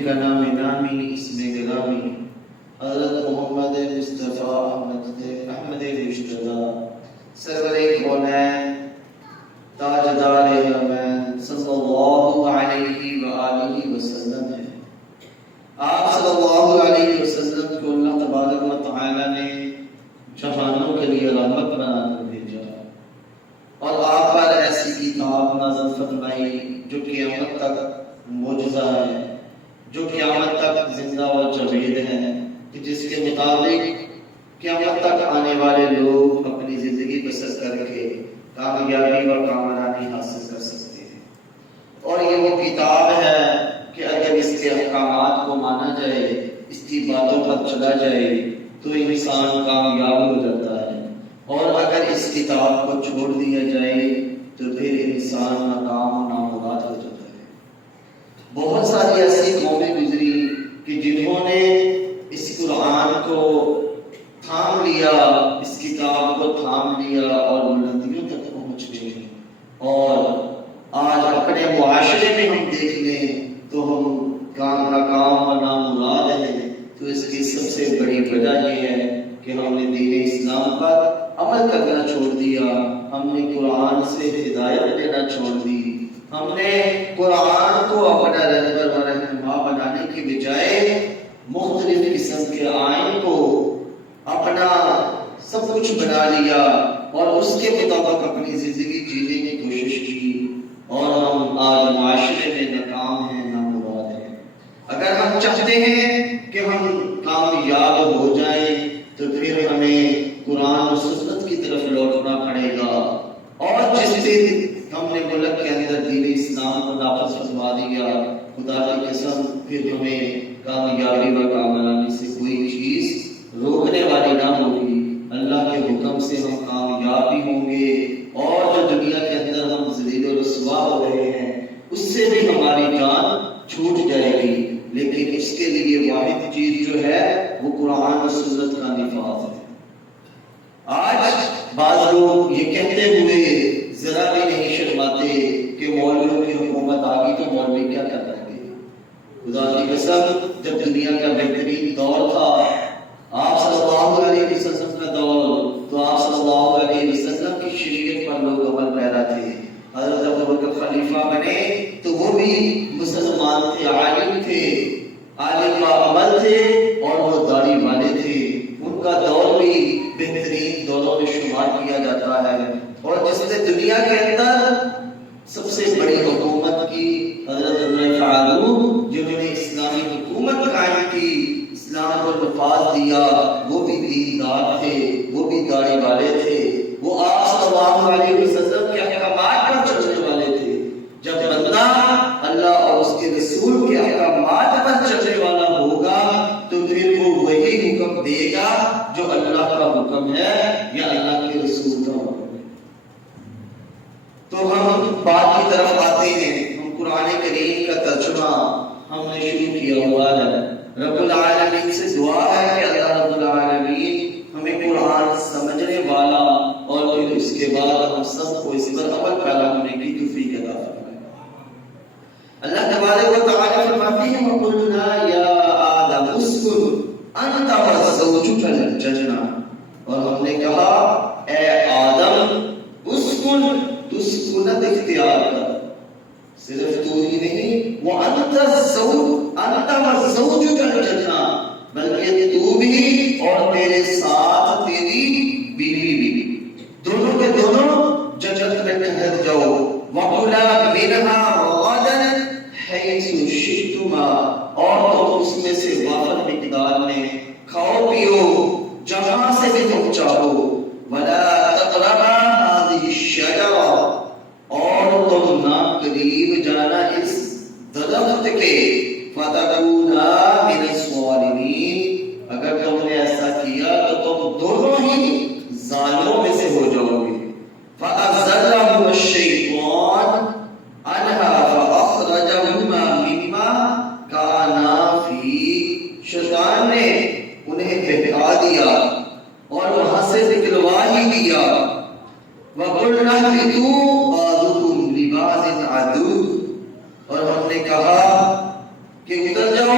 کا نام نامی اسم گرامی حضرت محمد مصطفیٰ احمد مجتبیٰ سرور کونین تاجدار حرمین صلی اللہ علیہ وآلہ وسلم ہے۔ آپ صلی اللہ علیہ وسلم کو اللہ تبارک و تعالی نے جہانوں کے لیے رحمت بنا کر بھیجا اور آپ پر ایسی کتاب نازل فرمائی جو قیامت تک معجزہ ہے، جو قیامت تک زندہ و جاوید ہے، کہ جس کے مطابق قیامت تک آنے والے لوگ اپنی زندگی بسر کر کے کامیابی و کامرانی حاصل کر سکتے ہیں۔ اور یہ وہ کتاب ہے کہ اگر اس کے احکامات کو مانا جائے، اس کی باتوں پر چلا جائے تو انسان کامیاب ہو جاتا ہے، اور اگر اس کتاب کو چھوڑ دیا جائے تو پھر انسان ناکام و نامراد ہو جاتا ہے۔ بہت ساری ایسی قومیں گزری کہ جنہوں نے اس قرآن کو تھام لیا، اس کتاب کو تھام لیا اور بلندیوں تک پہنچ گئے، اور آج اپنے معاشرے میں ہم دیکھ لیں تو ہم ناکام و نامراد ہیں۔ تو اس کی سب سے بڑی وجہ یہ ہے کہ ہم نے دین اسلام پر عمل کرنا چھوڑ دیا، ہم نے قرآن سے ہدایت لینا چھوڑ دی، ہم نے قرآن کو اپنا رہبر و رہنما بنانے کی بجائے مختلف قسم کے آئین کو اپنا سب کچھ بنا لیا اور اس کے مطابق اپنی زندگی جینے کی کوشش کی، اور ہم آج معاشرے میں ناکام ہیں، نامراد ہیں۔ اگر ہم چاہتے ہیں کہ ہم کامیاب ہو جائیں تو پھر ہمیں قرآن و سنت کی طرف لوٹنا پڑے گا، اور جس دن ہم نے ملک کے اندر دین اسلام کو نافذ فرما دیا، خدا کی قسم پھر ہمیں کامیابی و کامرانی سے کوئی چیز روکنے والی نہ ہوگی۔ اللہ کے حکم سے ہم کامیاب بھی ہوں گے، اور جو دنیا کے اندر ہم ذلیل و رسوا ہو رہے ہیں اس سے بھی ہماری جان چھوٹ جائے گی، لیکن اس کے لیے واحد چیز جو ہے وہ قرآن و سنت کا نفاذ ہے۔ آج بعض لوگ یہ کہتے ہوئے ذرا بھی نہیں شرماتے کہ مولویوں کی حکومت آ گئی تو مولوی کیا کر رہے گے۔ خدا کی قسم جب دنیا کا بہترین دور تھا، آپ صلی اللہ علیہ وسلم کا دور، تو آپ صلی اللہ علیہ وسلم کی شریعت پر لوگ عمل پیرا تھے۔ حضرت ابوبکر خلیفہ بنے تو وہ بھی مسلمان تھے، عالم تھے، عالم عمل تھے، اور وہ داڑھی والے تھے۔ ان کا دور بھی بہترین دوروں میں شمار کیا جاتا ہے، اور جس نے دنیا کے اندر سب سے بڑی حکومت کی حضرت عمر فاروق، جنہوں نے اسلامی حکومت قائم کی، اسلام کو نفاذ دیا، وہ بھی دیندار تھے، وہ بھی داڑھی والے تھے، وہ آپ صلی اللہ علیہ وسلم کے احکامات پر چلنے والے تھے۔ جب بندہ اللہ اور اس کے رسول کے احکامات پر چلنے والا ہوگا تو پھر وہ وہی حکم دے گا جو اللہ کا حکم ہے یا اللہ کے رسول کا حکم ہے۔ تو ہم بات کی طرف آتے ہیں۔ ہم قرآن کریم کا ترجمہ ہم نے شروع کیا ہوا ہے۔ رب العالمین سے دعا ہے کہ اللہ رب العالمین ہمیں قرآن سمجھنے والا اور پھر اس کے بعد ہم سب کو اس پر عمل پیرا ہونے کی توفیق عطا فرمائے۔ اللہ تبارک و تعالی فرماتے ہیں وَقُلْنَا يَا آدَمُ اسْكُنْ أَنْتَ وَزَوْجُكَ الْجَنَّةَ، اور ہم نے کہا اے آدم اسکن، تو سکونت اختیار کر، صرف تو ہی نہیں، وَأَنْتَ وَزَوْجُكَ الْجَنَّةَ، بلکہ تو بھی اور تیرے ساتھ تیری بیوی بھی، دونوں کے دونوں جنت میں ٹھہر جاؤ۔ وَكُلَا مِنْهَا رَغَدًا حَيْثُ شِئْتُمَا، اور تم اس میں سے وافر مقدار میں کھاؤ پیو جہاں سے بھی تم چاہو۔ وَلَا تَقْرَبَا هَذِهِ الشَّجَرَةَ، اور تم نہ قریب جانا اس درخت کے، فَتَكُونَا مِنَ الظَّالِمِينَ، اگر تم نے ایسا کیا تو تم دونوں ہی ظالموں میں سے ہو جاؤ گے۔ فَأَزَلَّهُمَا الشَّيْطَانُ عَنْهَا فَأَخْرَجَهُمَا مِمَّا كَانَا فِيهِ، شیطان نے انہیں بہکا دیا اور وہاں سے نکلوا ہی دیا۔ وَقُلْنَا اهْبِطُوا بَعْضُكُمْ لِبَعْضٍ عَدُوٌّ، اور ہم نے کہا کہ اتر جاؤ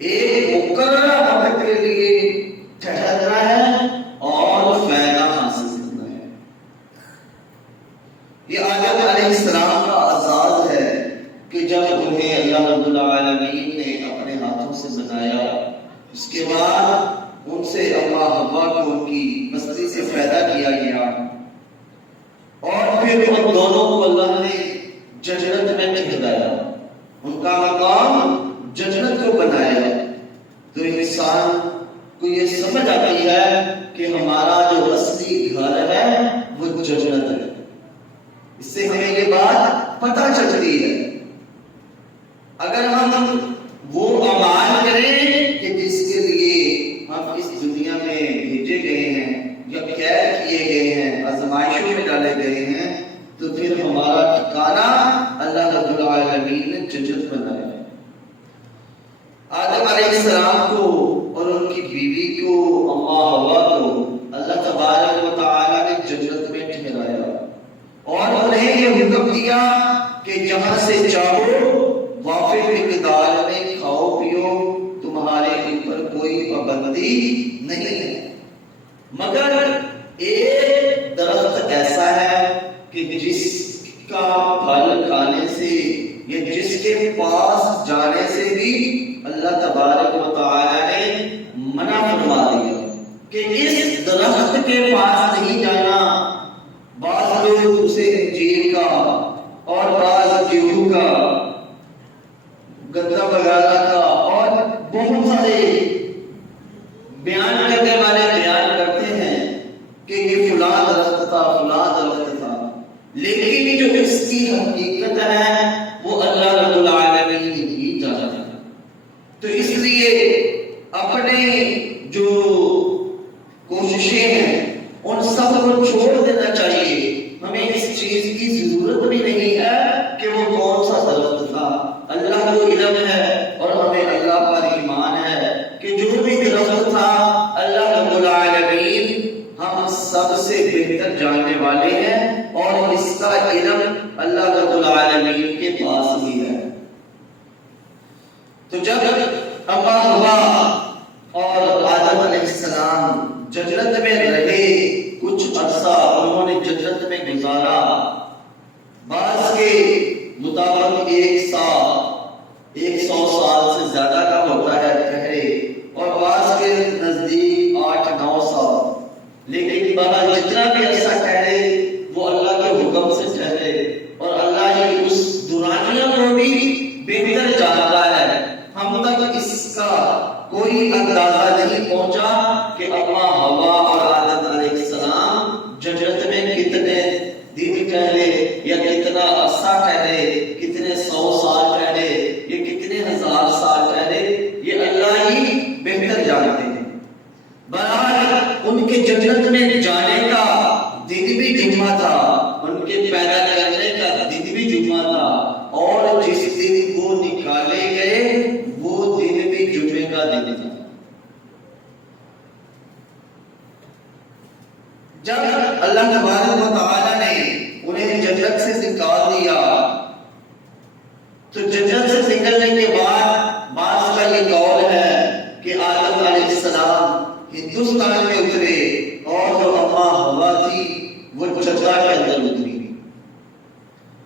ایک مقررہ وقت کے لیے ٹھہرنا ہے اور فائدہ حاصل کرنا ہے۔ یہ آدم علیہ السلام کا اعزاز ہے کہ جب انہیں اللہ رب العالمین نے اپنے ہاتھوں سے بنایا، اس کے بعد ان سے اللہ حوا کو ان کی مستی سے پیدا کیا گیا، اور پھر ان دونوں کو اللہ نے جنت میں ٹھہرایا، ان کا مقام جنت کو بنایا۔ تو انسان کو یہ سمجھ آتی ہے کہ ہمارا جو اصلی گھر ہے وہ جنت ہے۔ اس سے ہمیں یہ بات پتہ چلتی ہے، اگر ہم وہ اعمال کریں کہ جس کے لیے ہم اس دنیا میں بھیجے گئے ہیں یا قید کیے گئے ہیں، آزمائشوں میں ڈالے گئے ہیں، تو پھر ہمارا ٹھکانہ اللہ رب العالمین نے جنت بنایا ہے۔ آدم علیہ السلام کو اور ان کی بیوی کو، اللہ حوا کو، اللہ تبارک و تعالیٰ نے جنت میں ٹھہرایا اور انہیں یہ حکم دیا کہ جہاں سے چاہو وافر مقدار میں کھاؤ پیو، تمہارے اوپر کوئی پابندی نہیں ہے، مگر ایک درخت ایسا ہے کہ جس کا پھل کھانے سے یا جس کے پاس جانے سے بھی اللہ تبارک و تعالی نے منع فرما دیا کہ اس درخت کے پاس نہیں جانا۔ بعض لوگ اسے انجیر کا اور بعض گیہوں کا، گندم وغیرہ کا اور بہت سارے بیان کرنے والے بیان کرتے ہیں کہ یہ فلاں درخت تھا، فلاں درخت تھا، لیکن جو اس کی حقیقت ہے وہ اللہ رب العالمین ہی جانتا ہے۔ تو اس لیے اپنے جو کوششیں ہیں ان سب کو چھوڑ دینا چاہیے۔ ہمیں اس چیز کی ضرورت بھی نہیں ہے کہ وہ کون سا درخت تھا، اللہ کو علم ہے اور ہمیں اللہ پر ایمان ہے کہ جو بھی درخت تھا اللہ رب العالمین ہم سب سے بہتر جاننے والے ہیں، اور اس کا علم اللہ رب العالمین کے پاس بھی ہے۔ تو جب اللہ حوا اور آدم علیہ السلام جنت میں رہے، کچھ عرصہ انہوں نے جنت میں گزارا، بعض کے مطابق 100 سال سے زیادہ کا ہوتا ہے ٹھہرے، اور بعض کے نزدیک 8-9 سال، لیکن بہرحال جتنا بھی ایسا ٹھہرے وہ اللہ کے حکم سے ٹھہرے، اور اللہ ہی اس دورانیہ کو بھی بہتر جانتا ہے۔ ہم تک اس کا کوئی اندازہ نہیں پہنچا کہ اللہ حوا اور آدم علیہ السلام جنت میں کتنے دن ٹھہرے یا کتنا عرصہ ٹھہرے، کتنے 100 سال ٹھہرے یا کتنے 1000 سال ٹھہرے، یہ اللہ ہی بہتر جانتے ہیں۔ بہرحال ان کے جنت میں جانے کا دن بھی جمعہ تھا، ان کے پیدا کرنے کا دن بھی جمعہ تھا، اور جس دن وہ نکالے گئے وہ دن بھی جمعے کا دن تھا۔ جب اللہ تبارک و تعالی نے انہیں جنت سے نکال دیا تو جنت سے نکلنے کے بعد بعض کا یہ قول ہے کہ آدم علیہ السلام ہندوستان میں اترے اور جو اللہ حوا تھی وہ جدہ کے اندر اتری۔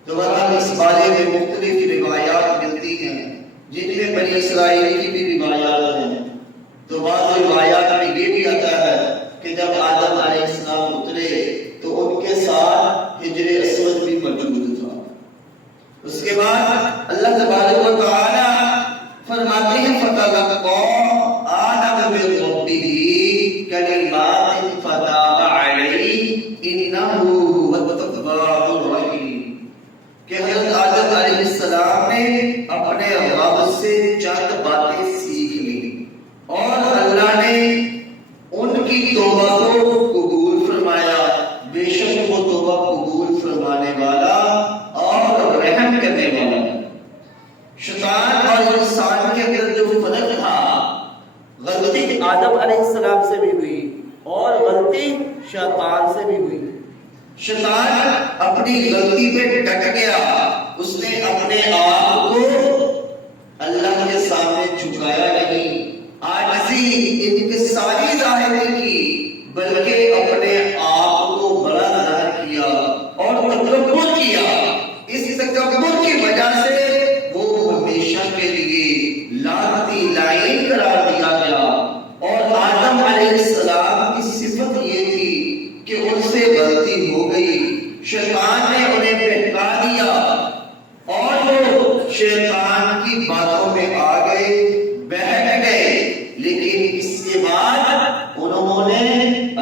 تو بہرحال اس بارے میں مختلف روایات ملتی ہیں، جن میں بنی اسرائیل کی بھی روایات ہیں۔ تو بعض روایات میں یہ بھی آتا ہے کہ جب آدم علیہ السلام اترے تو ان کے ساتھ حجر اسود بھی موجود تھا۔ اس کے بعد اللہ تبارک و تعالی فرماتے ہیں فَتَلَقَّىٰ آدَمَ مِن رَّبِّهِ كَلِمَاتٍ فَتَابَ عَلَيْهِ إِنَّهُ هُوَ التَّوَّابُ الرَّحِيمُ کہ حضرت آدم علیہ السلام نے اپنے رب سے چند باتیں سیکھ لی، اور اللہ نے ان کی توبہ کو قبول فرمایا، بے شک وہ توبہ قبول فرمانے والا اور رحم کرنے والا ہے۔ شیطان اور انسان کے اندر جو فرق تھا، غلطی آدم علیہ السلام سے بھی ہوئی اور غلطی شیطان سے بھی ہوئی۔ شیطان اپنی غلطی پہ ڈٹ گیا، اس نے اپنے آپ کو اللہ کے سامنے جھکایا نہیں، عاجزی انکساری ظاہر نہیں کی، بلکہ اپنے آپ کو بڑا ظاہر کیا اور تکبر کیا۔ اس تکبر کی وجہ سے وہ ہمیشہ کے لیے لعنتی لعین قرار دیا گیا۔ اور آدم علیہ السلام کی صفت یہ تھی کہ ان سے غلطی ہو گئی، شیطان نے انہیں بہکا دیا اور وہ شیطان کی باتوں میں آ گئے، بہک گئے۔ لیکن اس کے بعد انہوں نے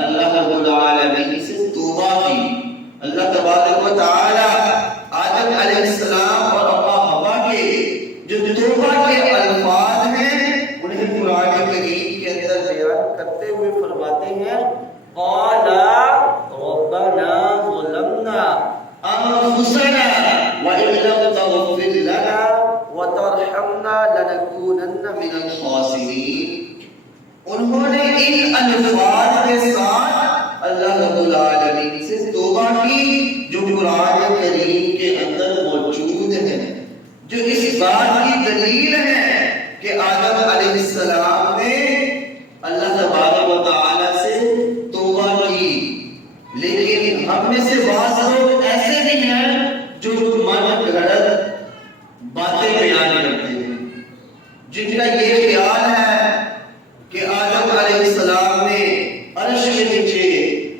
اللہ رب العالمین سے توبہ کی۔ اللہ تبارک و تعالی آدم علیہ السلام اور حوا کے جو توبہ کے الفاظ ہیں انہیں قرآن کریم کے اندر بیان کرتے ہوئے فرماتے ہیں، قال ربنا ظلمنا انفسنا وان لم تغفر لنا وترحمنا لنكونن من الخاسرین۔ انہوں نے ان الفاظ کے ساتھ اللہ رب العالمین سے توبہ کی جو قرآن کریم کے اندر موجود ہے، جو اس بات کی دلیل ہے کہ آدم علیہ السلام نے اللہ تبارک و تعالی سے توبہ کی۔ لیکن ہم میں سے بعض لوگ ایسے بھی ہیں جو من گھڑت باتیں بیان کرتے ہیں، جن کا یہ خیال ہے کہ آدم علیہ السلام نے عرش کے نیچے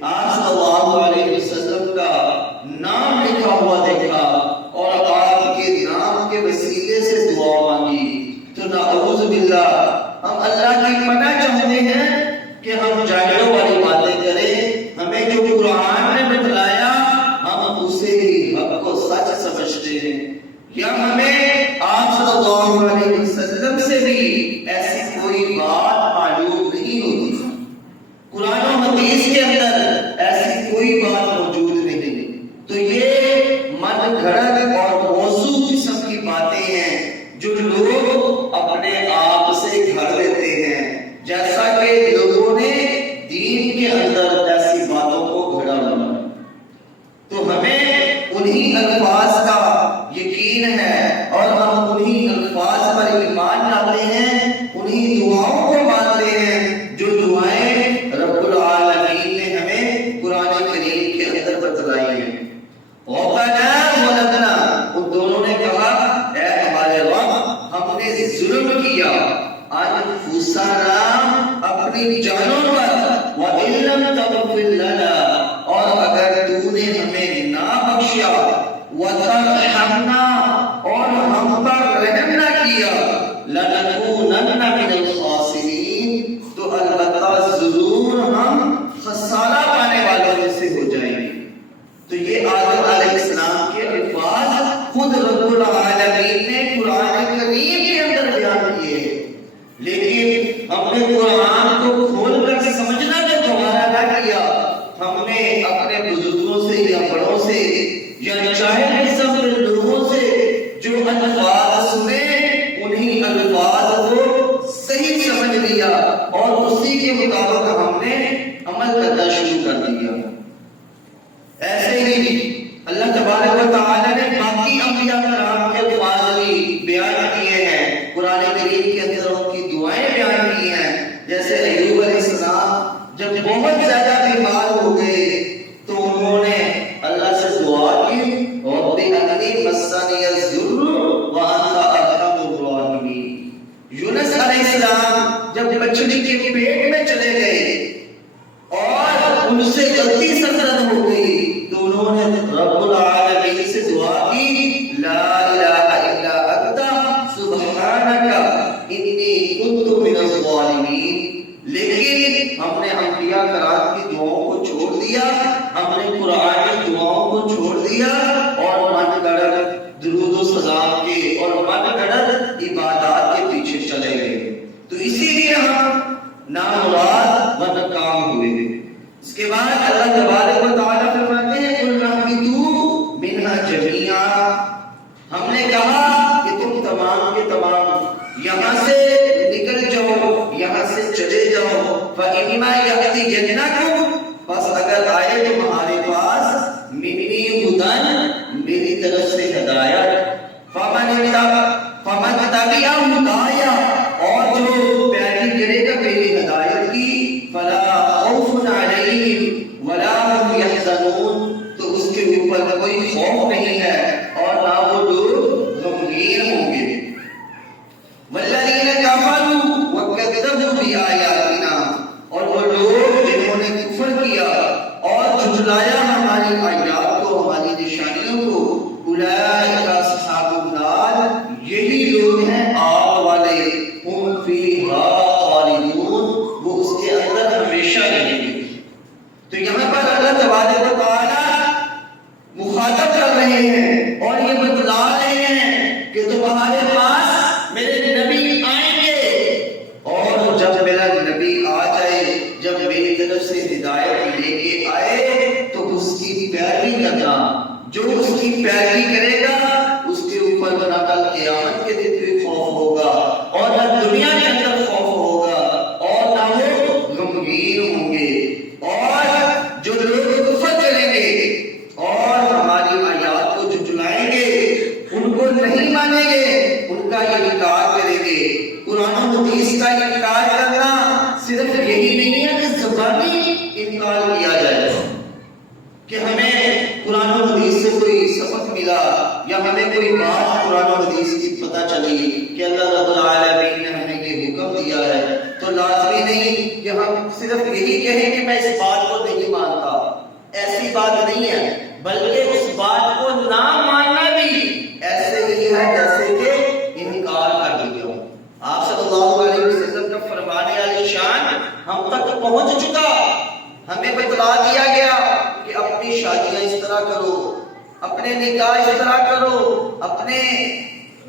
آپ صلی اللہ علیہ وسلم کا نام لکھا ہوا دیکھا اور آپ کے نام کے وسیلے سے دعا مانگی، تو نعوذ باللہ ہم اللہ کی پناہ چاہتے ہیں کہ ہم جانوروں والی باتیں کریں۔ ہمیں جو قرآن نے بتلایا ہم اسے ہی حق کو سچ سمجھتے ہیں، یا ہمیں آپ صلی اللہ علیہ وسلم سے بھی ایسی کوئی بات معلوم نہیں ہوتی، قرآن و حدیث کے اندر ایسی کوئی بات موجود نہیں۔ تو یہ من گھڑت اور موضوع قسم کی باتیں ہیں جو لوگ اپنے آپ سے گھڑ لیتے ہیں، جیسا کہ لوگوں نے دین کے اندر ایسی باتوں کو گھڑا ہوا۔ تو ہمیں انہی الفاظ کا یقین ہے اور ہم انہی الفاظ پر ایمان لاتے ہیں، انہی دعاؤں کو مانتے ہیں جو دعائیں رب العالمین نے ہمیں قرآن کریم کے اندر بتلائی ہیں۔ ربنا ظلمنا، ان دونوں نے کہا اے ہمارے رب ہم نے ظلم کیا، انفسنا اپنی جانوں پر، وَإِن لَّمْ تَغْفِرْ لَنَا اور اگر تو نے ہمیں نہ بخشا، وَتَرْحَمْنَا اور ہم پر رحم نہ کیا، لَنَكُونَنَّ مِنَ الْخَاسِرِينَ تو البتہ ضرور ہم خسارہ پانے والوں میں سے ہو جائیں گے۔ تو یہ آدم علیہ السلام کے الفاظ خود رب العالمین نے قرآن کریم کے اندر بیان کیے ہیں، لیکن ہم نے قرآن کو کھول کر سمجھنا جو گوارا نہ کیا، ہم نے اپنے بزرگوں سے یا بڑوں سے یا چاہے قسم کے لوگوں سے جو الفاظ سنے انہی الفاظ کو صحیح سمجھ لیا اور اسی کے مطابق ہم نے عمل کرنا شروع کر دیا۔ ایسے ہی اللہ تبارک و تعالی نے باقی انبیاء کرام کے الفاظ بھی بیان کیے ہیں، قرآن کریم کے اندر ان کی دعائیں بیان کی ہیں۔ جیسے ایوب علیہ السلام جب بہت زیادہ بیمار ہو گئے تو انہوں نے اللہ سے دعا کی، رب انی مسنی الضر وانت ارحم الراحمین۔ یونس علیہ السلام جب مچھلی کے پیٹ میں چلے گئے اور ان سے غلطی سرزد ہو گئی تو انہوں نے رب العالمین سے دعا کی، لا الہ الا انت سبحانک انی کنت من الظالمین۔ لیکن ہم نے انبیاء کرام کی دعاؤں کو چھوڑ دیا، ہم نے قرآن کی دعاؤں کو چھوڑ دیا اور من گڑت درود و سلام کے اور من گڑت عبادات کے پیچھے چلے گئے، تو اسی لیے ہم نامراد و ناکام ہوئے۔ اس کے بعد اللہ تبارک و تعالیٰ فرماتے ہیں قُلْ اهْبِطُوا مِنْهَا جَمِيعًا، ہم نے کہا کہ تم تمام کے تمام یہاں سے نکل جاؤ، یہاں سے چلے جاؤ، فَإِمَّا يَأْتِيَنَّكُمْ بس اگر آئے تمہارے پاس مِنِّی ہُدًى میری طرف سے ہدایت، فَمَنْ تَبِعَ ہُدَايَ اور جو پیروی کرے گا میری طرف سے ہدایت لے کے آئے تو اس کی پیروی کرنا. جو اس کی پیروی کرے گا اس کے اوپر نہ کل قیامت کے دن بھی خوف ہوگا اور نہ دنیا کے اندر خوف ہوگا اور نہ وہ غمگین ہوں گے. اور جو لوگ کفر کریں گے اور ہماری آیات کو جو جلائیں گے ان کو نہیں مانیں گے, ان کا انکار کریں گے. قرآن و حدیث کا انکار کرنا صرف یہی نہیں ہے کہ زبانی انکار کیا جائے کہ ہمیں قرآن و حدیث سے کوئی سبق ملا یا ہمیں کوئی بات قرآن و حدیث کی پتہ چلی کہ اللہ رب العالمین نے ہمیں یہ حکم دیا ہے تو لازمی نہیں کہ ہم صرف یہی کہیں کہ میں اس بات کو نہیں مانتا. ایسی بات نہیں ہے, بلکہ اس بات کو نہ ماننا بھی ایسے ہی ہے جیسے کہ انکار کر دیا ہو. آپ صلی اللہ علیہ وسلم کا فرمانے علی شان ہم تک پہنچ چکا. ہمیں بتلا دیا گیا کہ اپنی شادیاں اس طرح کرو, اپنے نکاح اس طرح کرو, اپنے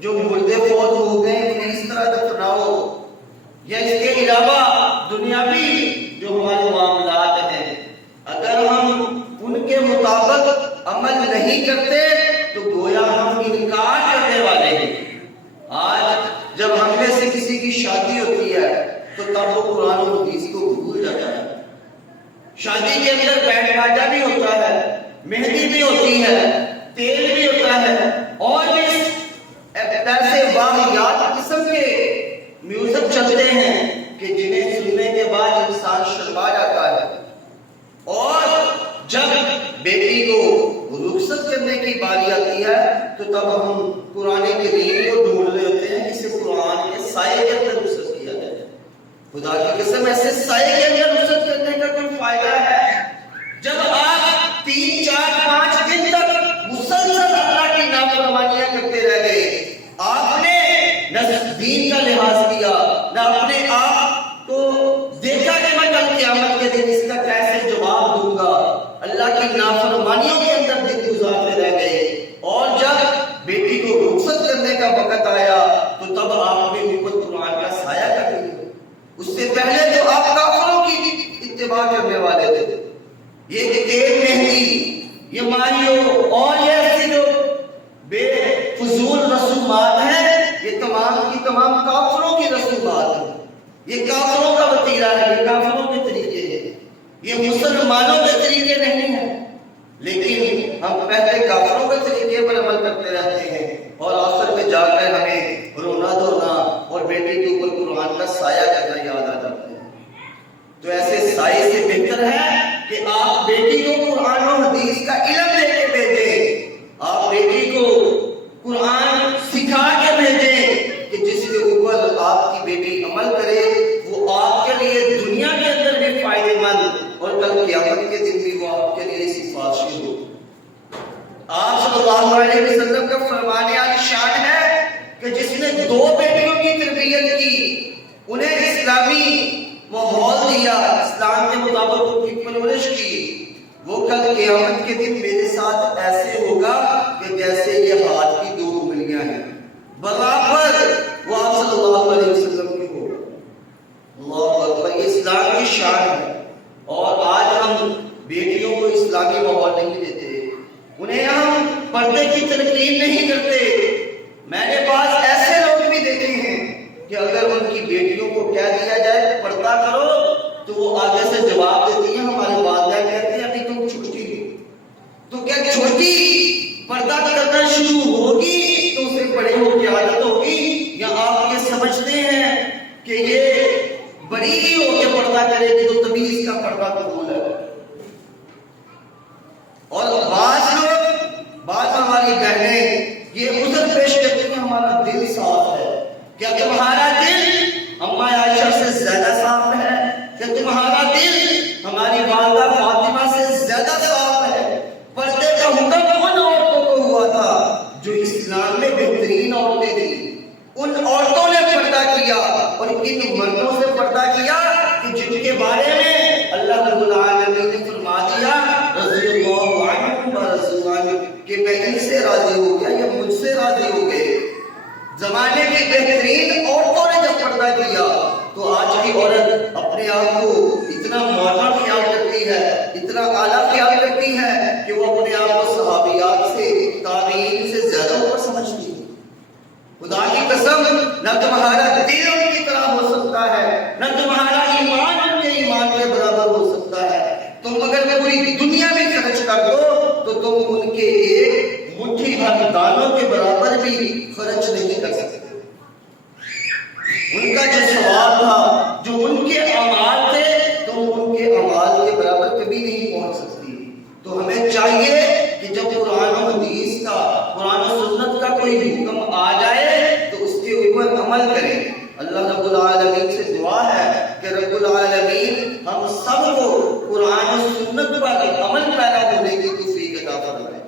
جو مردے فوت ہو گئے انہیں اس طرح دفناؤ, یا اس کے علاوہ دنیاوی جو ہمارے معاملات ہیں اگر ہم ان کے مطابق عمل نہیں کرتے تو گویا ہم انکار کرنے والے ہیں. آج جب ہم میں سے کسی کی شادی ہوتی ہے تو تب وہ قرآن و حدیث کو بھول جاتا ہے. شادی کے اندر بینڈ باجا بھی ہوتا ہے, مہندی بھی ہوتی ہے, تیل بھی ہوتا ہے اور ایسے واقعات قسم کے میوزک چلتے ہیں کہ جنہیں سننے کے بعد انسان شرما جاتا ہے. اور جب بیٹی کو رخصت کرنے کی باری آتی ہے تو تب ہم قرآن کریم کو ڈھونڈ رہے ہوتے ہیں جسے قرآن کے سائے کے اندر رخصت کیا جائے. خدا کی قسم ایسے سائے کے اندر رخصت کرنے کا کوئی فائدہ ہے جب آپ 3, 4, 5 دن تک مسلسل اللہ کی نافرمانیاں کرتے رہ گئے. آپ نے نہ دین کا لحاظ کیا نہ اپنے آپ کو دیکھا کہ میں کل قیامت کے دن اس کا کیسے جواب دوں گا. اللہ کی نافرمانیوں کے اندر دن گزارتے رہ گئے اور جب بیٹی کو رخصت کرنے کا وقت آیا تو تب آپ نے اوپر قرآن کا سایہ کر دیا. اس سے پہلے تو آپ کافروں کی اتباع کرنے والے تھے. یہ تیل مہندی, یہ ماریو اور یہ ایسی جو بے فضول رسومات ہیں یہ تمام کی تمام کافروں کی رسومات ہیں. یہ کافروں کا وتیرہ ہے, یہ کافروں کے طریقے ہیں, یہ مسلمانوں کے طریقے نہیں ہیں. لیکن ہم پہلے کافروں کے طریقے پر عمل کرتے رہتے ہیں اور آخر میں جا کر ہمیں رونا دھونا اور بیٹے کے اوپر قرآن کا سایہ کرنا یاد آ جاتا ہے. تو ایسے سائے سے بہتر ہے کہ آپ بیٹی کو قرآن و حدیث کا علم دے کے بھیجیں, آپ بیٹی کو قرآن سکھا کے بھیجیں کہ جس کے اوپر آپ کی بیٹی عمل کرے وہ آپ کے لیے دنیا کے اندر بھی فائدے مند اور کل قیامت کے دن بھی وہ آپ کے لیے سفارشی ہو. آپ صلی اللہ علیہ وسلم کا فرمانے علی شان ہے کہ جس نے 2 بیٹیوں کی تربیت کی, انہیں اسلامی ماحول دیا, اسلام کے مطابق ان کی پرورش کی, وہ کل قیامت کے دن میرے ساتھ ایسے ہوگا کہ جیسے یہ ہاتھ کی 2 انگلیاں ہیں, برابر وہ آپ صلی اللہ علیہ وسلم کی ہو. اللہ اکبر, یہ اسلام کی شان ہے. اور آج ہم بیٹیوں کو اسلامی ماحول نہیں دیتے, انہیں ہم پردے کی تلقین نہیں کرتے. میں نے بعض ایسے لوگ بھی دیکھے ہیں کہ اگر ان کی بیٹیوں کو کہہ دیا جائے پردہ کرو تو وہ آگے سے جواب دیتی ہیں, ہمارے والدین کہتے ہیں ابھی تم چھوٹی ہو, تو کیا چھوٹی پردہ کرنا شروع ہوگی تو اسے بڑے ہو کے عادت ہوگی, یا آپ یہ سمجھتے ہیں کہ یہ بڑی ہی ہو کے پردہ کرے گی تو تبھی اس کا پردہ قبول ہے. اور بعض ہماری بہنیں یہ عذر پیش کرتی ہیں ہمارا دل صاف ہے. کیا تمہارا دل اماں عائشہ سے زیادہ صاف ہے؟ کیا تمہارا دل ہماری والدہ فاطمہ سے زیادہ صاف ہے؟ پردے کا حکم ان عورتوں کو ہوا تھا جو اسلام میں بہترین عورتیں تھیں. ان عورتوں نے پردہ کیا اور ان مردوں سے پردہ کیا کہ جن کے بارے میں اللہ رب العالمین نے فرما دیا رضی اللہ عنہم ورضوا عنہ کہ میں ان سے راضی ہو گیا یا مجھ سے راضی ہو گئے. زمانے کی بہترین عورتوں نے جب پردہ کیا تو آج کی عورت اپنے آپ کو اتنا ماڈرن اتنا اعلیٰ خیال کرتی ہے کہ وہ اپنے آپ کو صحابیات سے تابعین سے زیادہ اوپر سمجھتی ہے۔ خدا کی قسم، نہ تمہارا دل ان کی طرح ہو سکتا ہے، نہ تمہارا ایمان ان کے ایمان کے برابر ہو سکتا ہے۔ تم اگر پوری دنیا میں خرچ کر دو تو تم ان کے ایک مٹھی بھر دانوں کے برابر بھی خرچ نہیں کر سکتے۔ ان کا جو ثواب تھا، جو ان کے اعمال تھے، تم ان کے اعمال کے برابر کبھی نہیں پہنچ سکتی۔ تو ہمیں چاہیے کہ جب قرآن و حدیث کا، قرآن و سنت کا کوئی حکم آ جائے تو اس کے اوپر عمل کریں۔ اللہ رب العالمین سے دعا ہے کہ رب العالمین ہم سب کو قرآن و سنت پر عمل پیدا ہونے کی توفیق عطا فرمائے۔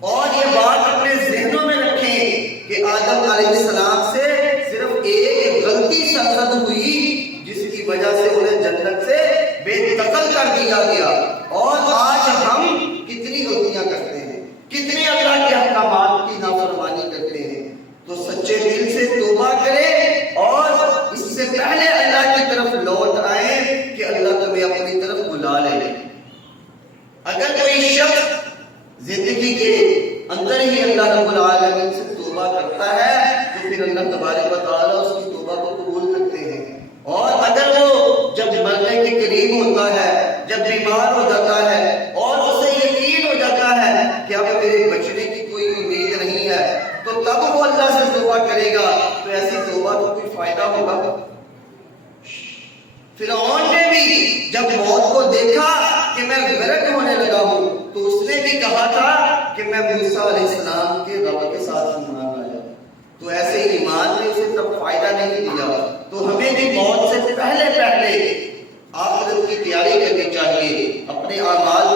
اور یہ بات اپنے ذہنوں میں رکھیں کہ آدم علیہ السلام سے صرف ایک غلطی سرزد ہوئی جس کی وجہ سے انہیں جنت سے بے دخل کر دیا گیا، اور آج ہم کتنی غلطیاں کرتے ہیں، کتنے اللہ کے احکامات کی نافرمانی کرتے ہیں۔ تو سچے دل سے توبہ کریں اور اس سے پہلے اللہ کی طرف لوٹ آئیں کہ اللہ تمہیں اپنی طرف بلا لے۔ اگر کوئی شخص زندگی کے اندر ہی اللہ رب العالمین سے توبہ کرتا ہے تو پھر اللہ تبارک و تعالیٰ اس کی توبہ کو قبول کرتے ہیں۔ اور اگر وہ جب مرنے کے قریب ہوتا ہے، جب بیمار ہو جاتا ہے اور اسے یقین ہو جاتا ہے کہ اب میرے بچنے کی کوئی امید نہیں ہے، تو تب وہ اللہ سے توبہ کرے گا۔ تو ایسی توبہ کو کوئی فائدہ ہوگا؟ فرعون نے بھی جب موت کو دیکھا کہ میں غرق ہونے لگا ہوں تو اس نے بھی کہا تھا کہ میں موسیٰ علیہ السلام کے رب کے ساتھ ایمان لایا۔ تو ایسے ایمان نے اسے تب فائدہ نہیں دیا۔ تو ہمیں بھی موت سے پہلے آخرت کی تیاری کرنی چاہیے، اپنے اعمال